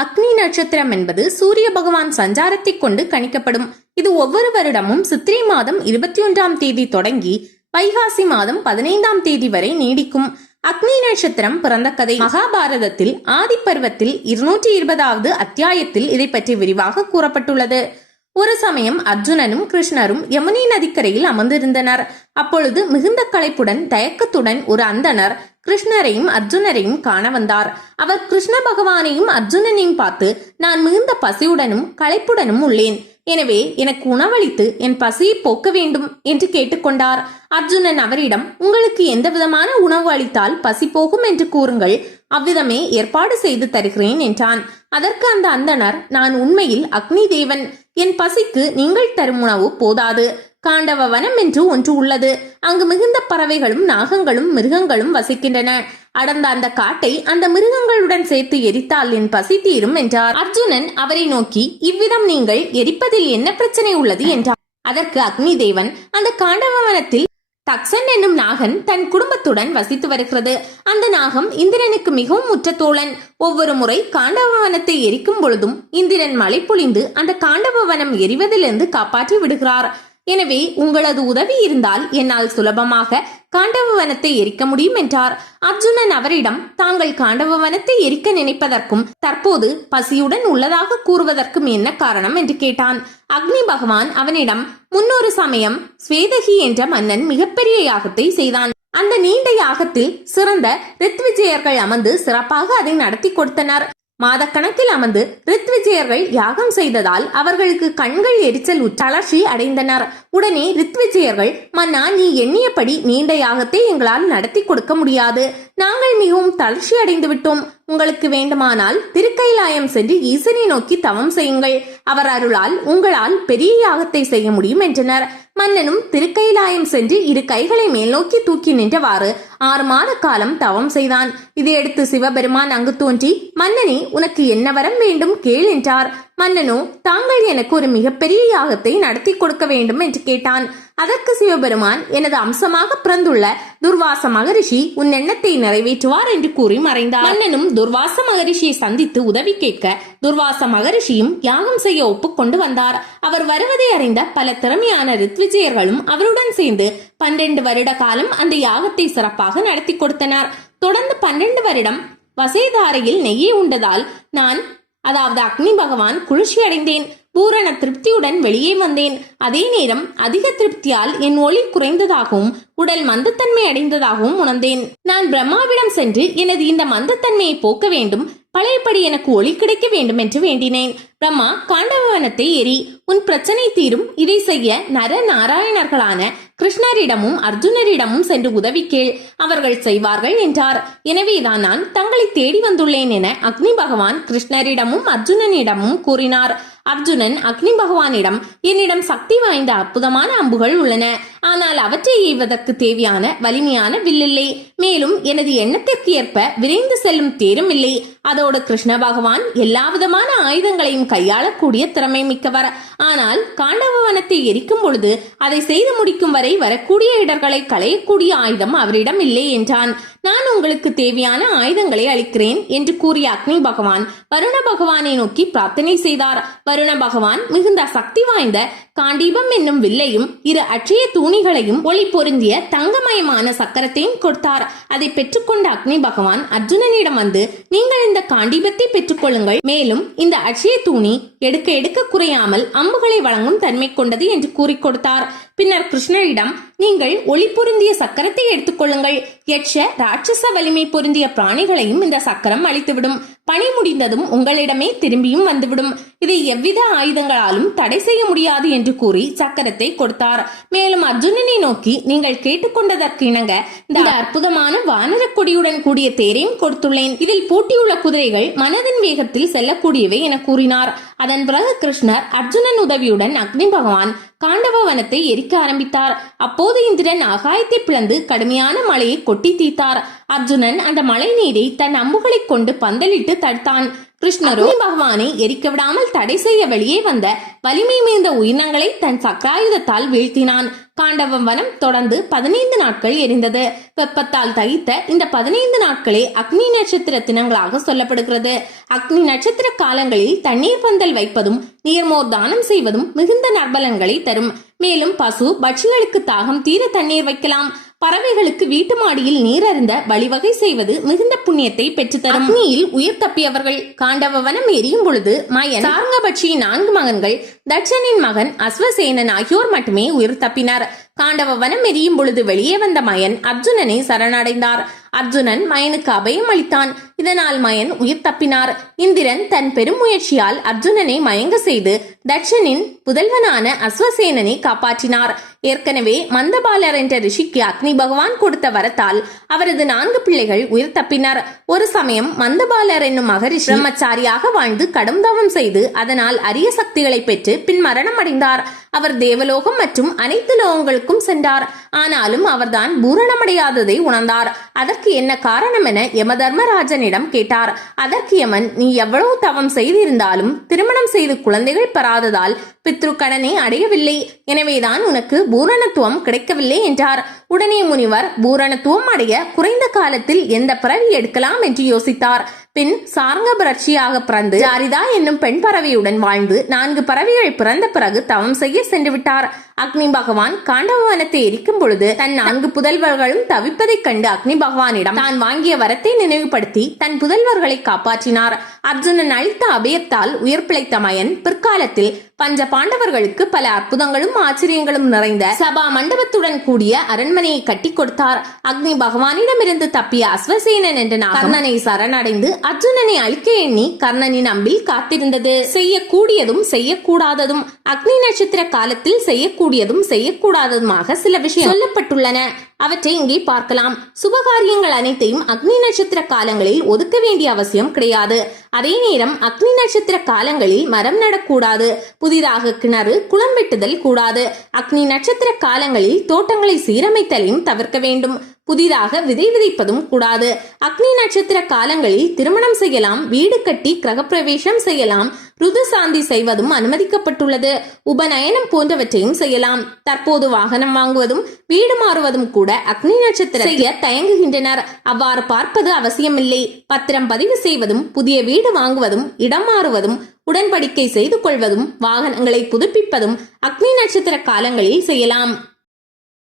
அக்னி நட்சத்திரம் என்பது சூரிய பகவான் சஞ்சாரத்தை கொண்டு கணிக்கப்படும். இது ஒவ்வொரு வருடமும் சித்திரை மாதம் இருபத்தி ஒன்றாம் தேதி தொடங்கி வைகாசி மாதம் பதினைந்தாம் தேதி வரை நீடிக்கும். அக்னி நட்சத்திரம் பிறந்த கதை. மகாபாரதத்தில் ஆதி பருவத்தில் இருநூற்றி இருபதாவது அத்தியாயத்தில் இதை பற்றி விரிவாக கூறப்பட்டுள்ளது. ஒரு சமயம் அர்ஜுனனும் கிருஷ்ணரும் யமுனை நதிக்கரையில் அமர்ந்திருந்தனர். அப்பொழுது மிகுந்த களைப்புடன் தயக்கத்துடன் ஒரு அந்தணர் கிருஷ்ணரையும் அர்ஜுனரையும் காண வந்தார். அவர் கிருஷ்ண பகவானையும் அர்ஜுனனையும் பார்த்து நான் மிகுந்த பசியுடனும் களைப்புடனும் உள்ளேன். எனவே எனக்கு உணவளித்து என் பசியை போக்க வேண்டும் என்று கேட்டுக்கொண்டார் அர்ஜுனன் அவரிடம் உங்களுக்கு எந்த விதமான உணவு அளித்தால் பசி போகும் என்று கூறுங்கள். அவ்விதமே ஏற்பாடு செய்து தருகிறேன் என்றான். அதற்கு அந்த அந்தணர் நான் உண்மையில் அக்னி தேவன் என் பசிக்கு நீங்கள் தரும் உணவு போதாது. காண்டவ வனம் என்று ஒன்று உள்ளது. அங்கு மிகுந்த பறவைகளும் நாகங்களும் மிருகங்களும் வசிக்கின்றன. அடர்ந்த அந்த காட்டை அந்த மிருகங்களுடன் சேர்த்து எரித்தால் என் பசி தீரும் என்றார். அர்ஜுனன் அவரை நோக்கி இவ்விதம் நீங்கள் எரிப்பதில் என்ன பிரச்சனை உள்ளது? என்றார் அதற்கு அக்னி தேவன் அந்த காண்டவ வனத்தில் தக்சன் என்னும் நாகன் தன் குடும்பத்துடன் வசித்து வருகிறது. அந்த நாகம் இந்திரனுக்கு மிகவும் உற்ற தோழன் ஒவ்வொரு முறை காண்டவவனத்தை எரிக்கும் பொழுதும் இந்திரன் மழை பொழிந்து அந்த காண்டவவனம் எரிவதிலிருந்து காப்பாற்றி விடுகிறார். எனவே உங்களது உதவி இருந்தால் என்னால் சுலபமாக காண்டவ வனத்தை எரிக்க முடியும் என்றார். அர்ஜுனன் அவரிடம் தாங்கள் காண்டவ வனத்தை எரிக்க நினைப்பதற்கும் தற்போது பசியுடன் உள்ளதாக கூறுவதற்கும் என்ன காரணம்? என்று கேட்டான். அக்னி பகவான் அவனிடம் முன்னொரு சமயம் ஸ்வேதகி என்ற மன்னன் மிகப்பெரிய யாகத்தை செய்தான். அந்த நீண்ட யாகத்தில் சிறந்த ரித்விஜயர்கள் அமர்ந்து சிறப்பாக அதை நடத்தி கொடுத்தனர். மாதக்கணக்கில் அமர்ந்து ரித்விஜயர்கள் யாகம் செய்ததால் அவர்களுக்கு கண்கள் எரிச்சல் தளர்ச்சி அடைந்தனர். உடனே ரித்விஜயர்கள் மன்னா நீ எண்ணியபடி நீண்ட யாகத்தை எங்களால் நடத்தி கொடுக்க முடியாது. நாங்கள் மிகவும் தளர்ச்சி அடைந்து விட்டோம் உங்களுக்கு வேண்டுமானால் திருக்கைலாயம் சென்று ஈசனை நோக்கி தவம் செய்யுங்கள். அவர் அருளால் உங்களால் பெரிய யாகத்தை செய்ய முடியும் என்றனர். மன்னனும் திருக்கைலாயம் சென்று இரு கைகளை மேல் நோக்கி தூக்கி நின்றவாறு ஆறு மாத காலம் தவம் செய்தான். இதையடுத்து சிவபெருமான் அங்கு தோன்றி மன்னனே உனக்கு என்ன வரம் வேண்டும்? கேள் என்றார். மன்னனோ தாங்கள் எனக்கு ஒரு மிகப்பெரிய யாகத்தை நடத்தி கொடுக்க வேண்டும் என்று கேட்டான். அதற்கு சிவபெருமான் எனது அம்சமாக பிறந்துள்ள துர்வாச மகரிஷி உன் எண்ணத்தை நிறைவேற்றுவார் என்று கூறி மறைந்தார். மன்னனும் துர்வாச மகரிஷியை சந்தித்து உதவி கேட்க துர்வாச மகரிஷியும் யாகம் செய்ய ஒப்புக்கொண்டு வந்தார். அவர் வருவதை அறிந்த பல திறமையான ரித்விஜயர்களும் அவருடன் சேர்ந்து பன்னிரண்டு வருட காலம் அந்த யாகத்தை சிறப்பாக நடத்தி கொடுத்தனர். தொடர்ந்து பன்னெண்டு வருடம் வசேதாரையில் நெய்யை உண்டதால் நான் அதாவது அக்னி பகவான் குளிர்ச்சி அடைந்தேன் பூரண திருப்தியுடன் வெளியே வந்தேன். அதே நேரம் அதிக திருப்தியால் என் ஒளி குறைந்ததாகவும் உடல் மந்தத்தன்மை அடைந்ததாகவும் உணர்ந்தேன். நான் பிரம்மாவிடம் சென்று எனது இந்த மந்தத்தன்மையை போக்க வேண்டும். பழையபடி எனக்கு ஒளி கிடைக்க வேண்டும் என்று வேண்டினேன். பிரம்மா காண்டவனத்தை எரி உன் பிரச்சனை தீரும். இதை செய்ய நர நாராயணர்களான கிருஷ்ணரிடமும் அர்ஜுனரிடமும் சென்று உதவி கேள் அவர்கள் செய்வார்கள் என்றார். எனவேதான் நான் தங்களை தேடி வந்துள்ளேன் என அக்னி பகவான் கிருஷ்ணரிடமும் அர்ஜுனனிடமும் கூறினார். அர்ஜுனன் அக்னி பகவானிடம் என்னிடம் சக்தி வாய்ந்த அற்புதமான அம்புகள் உள்ளன. ஆனால் அவற்றை எய்வதற்கு தேவையான வலிமையான வில்லில்லை. மேலும் எனது எண்ணத்திற்கு ஏற்ப விரைந்து செல்லும் தேரும் இல்லை. அதோடு கிருஷ்ண பகவான் எல்லா விதமான ஆயுதங்களையும் கையாளக்கூடிய திறமை மிக்கவர். ஆனால் காண்டவ வனத்தை எரிக்கும் பொழுது அதை செய்து முடிக்கும் வரை வரக்கூடிய இடர்களை களையக்கூடிய ஆயுதம் அவரிடம் இல்லை என்றான். நான் உங்களுக்கு தேவையான ஆயுதங்களை அளிக்கிறேன் என்று கூறிய அக்னி பகவான் வருண பகவானை நோக்கி பிரார்த்தனை செய்தார். வருண பகவான் மிகுந்த சக்தி வாய்ந்த காண்டீபம் என்னும் வில்லையும் இரு அட்சய தூணிகளையும் ஒளி பொருந்திய தங்கமயமான சக்கரத்தையும் கொடுத்தார். அதை பெற்றுக்கொண்ட அக்னி பகவான் அர்ஜுனனிடம் வந்து நீங்கள் இந்த காண்டீபத்தை பெற்றுக்கொள்ளுங்கள். மேலும் இந்த அட்சய தூணி எடுக்க எடுக்க குறையாமல் அம்புகளை வழங்கும் தன்மை கொண்டது என்று கூறி கொடுத்தார். பின்னர் கிருஷ்ணரிடம் நீங்கள் ஒளி பொருந்திய சக்கரத்தை எடுத்துக்கொள்ளுங்கள் யட்ச ராட்சச வலிமை பொருந்திய பிராணிகளையும் இந்த சக்கரம் அழித்துவிடும். பணி முடிந்ததும் உங்களிடமே திரும்பியும் வந்துவிடும். இதை எவ்வித ஆயுதங்களாலும் தடை செய்ய முடியாது என்று கூறி சக்கரத்தை கொடுத்தார். மேலும் அர்ஜுனனை நோக்கி நீங்கள் கேட்டுக்கொண்டதற்கு இணங்க இந்த அற்புதமான வானர கொடியுடன் கூடிய தேரையும் கொடுத்துள்ளேன். இதில் பூட்டியுள்ள குதிரைகள் மனதின் வேகத்தில் செல்லக்கூடியவை என கூறினார். அதன் பிறகு கிருஷ்ணர் அர்ஜுனன் உதவியுடன் அக்னி பகவான் காண்டவ வனத்தை எரிக்க ஆரம்பித்தார். அப்போது இந்திரன் ஆகாயத்தை பிளந்து கடுமையான மழையை கொட்டி தீர்த்தார். அர்ஜுனன் அந்த மழை நீரை தன் அம்புகளைக் கொண்டு பந்தலிட்டு தடுத்தான். கிருஷ்ணரோ பகவானை எரிக்க விடாமல் தடை செய்ய வெளியே வந்த வலிமை மிகுந்த உயிரினங்களை தன் சக்ராயுதத்தால் வீழ்த்தினான். காண்டவ வனம் தொடர்ந்து பதினைந்து நாட்கள் எரிந்தது. வெப்பத்தால் தகித்த இந்த பதினைந்து நாட்களே அக்னி நட்சத்திர தினங்களாக சொல்லப்படுகிறது. அக்னி நட்சத்திர காலங்களில் தண்ணீர் பந்தல் வைப்பதும் நீர்மோர் தானம் செய்வதும் மிகுந்த நற்பலன்களை தரும். மேலும் பசு பட்சிகளுக்கு தாகம் தீர தண்ணீர் வைக்கலாம். பறவைகளுக்கு வீட்டு மாடியில் நீர் அருந்த வழிவகை செய்வது மிகுந்த புண்ணியத்தை பெற்றுத்தரும். அக்னியில் உயிர் தப்பியவர்கள் காண்டவ வனம் எரியும் பொழுது மயன் சார்ங்கபட்சியின் நான்கு மகன்கள் தட்சனின் மகன் அஸ்வசேனன் ஆகியோர் மட்டுமே உயிர் தப்பினார். காண்டவ வனம் எரியும் பொழுது வெளியே வந்த மயன் அர்ஜுனனை சரணடைந்தார். அர்ஜுனன் மயனுக்கு அபயம் அளித்தான். இதனால் மயன் உயிர் தப்பினார். இந்திரன் தன் பெரும் முயற்சியால் அர்ஜுனனை மயங்க செய்து தட்சனின் புதல்வனான அஸ்வசேனனை காப்பாற்றினார். ஏற்கனவே மந்தபாலர் என்ற ரிஷிக்கு அக்னி பகவான் கொடுத்த வரத்தால் அவரது நான்கு பிள்ளைகள் உயிர் தப்பினர். ஒரு சமயம் மந்தபாலர் என்னும் மகரிஷி பிரம்மச்சாரியாக வாழ்ந்து கடும் தவம் செய்து அதனால் அரிய சக்திகளை பெற்று பின் மரணம் அடைந்தார். அவர் தேவலோகம் மற்றும் அனைத்து லோகங்களுக்கும் சென்றார். ஆனாலும் அவர்தான் பூரணமடையாததை உணர்ந்தார். அதற்கு என்ன காரணம் என யமதர்மராஜனிடம் கேட்டார். அதற்கு யமன் நீ எவ்வளவு தவம் செய்திருந்தாலும் திருமணம் செய்து குழந்தைகள் பெறாததால் பித்ரு கடனை அடையவில்லை. எனவேதான் உனக்கு பூரணத்துவம் கிடைக்கவில்லை என்றார். உடனே முனிவர் பூரணத்துவம் அடைய குறைந்த காலத்தில் எந்த பிறவி எடுக்கலாம்? என்று யோசித்தார். பின் சார்ங்க புரட்சியாக பிறந்து ஜாரிதா என்னும் பெண் பறவையுடன் வாழ்ந்து நான்கு பறவைகள் பிறந்த பிறகு தவம் செய்ய சென்று விட்டார் அக்னி பகவான் காண்டவனத்தை எரிக்கும் பொழுது தன் நான்கு புதல்வர்களும் தவிப்பதைக் கண்டு அக்னி பகவானிடம் தான் வாங்கிய வரத்தை நினைவுபடுத்தி தன் புதல்வர்களை காப்பாற்றினார். அர்ஜுனன் அளித்த அபயத்தால் உயிர் பிழைத்த மயன் பிற்காலத்தில் பஞ்ச பாண்டவர்களுக்கு பல அற்புதங்களும் ஆச்சரியங்களும் நிறைந்த சபா மண்டபத்துடன் கூடிய அரண்மனையை கட்டி கொடுத்தார். அக்னி பகவானிடமிருந்து தப்பிய அஸ்வசேனன் என்ற கர்ணனை சரணடைந்து அர்ஜுனனை அழிக்க எண்ணி கர்ணனின் அம்பில் காத்திருந்தது. செய்யக்கூடியதும் செய்யக்கூடாததும். அக்னி நட்சத்திர காலத்தில் செய்யக்கூடியதும் செய்யக்கூடாததுமாக சில விஷயம் சொல்லப்பட்டுள்ளன. அவற்றை இங்கே பார்க்கலாம். சுபகாரியங்கள் அனைத்தையும் அக்னி நட்சத்திர காலங்களில் ஒதுக்க வேண்டிய அவசியம் கிடையாது. அதே நேரம் அக்னி நட்சத்திர காலங்களில் மரம் நடக்கூடாது. புதிதாக கிணறு குளம் வெட்டுதல் கூடாது. அக்னி நட்சத்திர காலங்களில் தோட்டங்களை சீரமைத்தலையும் தவிர்க்க வேண்டும். புதிதாக விதை விதைப்பதும் கூடாது. அக்னி நட்சத்திர காலங்களில் திருமணம் செய்யலாம் வீடு கட்டி கிரகப்பிரவேசம் செய்யலாம் ருது சாந்தி செய்வதும் அனுமதிக்கப்பட்டுள்ளது. உபநயனம் போன்றவற்றையும் செய்யலாம். தற்போது வாகனம் வாங்குவதும் வீடு மாறுவதும் கூட அக்னி நட்சத்திர செய்ய தயங்குகின்றனர். அவ்வாறு பார்ப்பது அவசியமில்லை. பத்திரம் பதிவு செய்வதும் புதிய வீடு வாங்குவதும் இடம் மாறுவதும் உடன்படிக்கை செய்து கொள்வதும் வாகனங்களை புதுப்பிப்பதும் அக்னி நட்சத்திர காலங்களில் செய்யலாம்.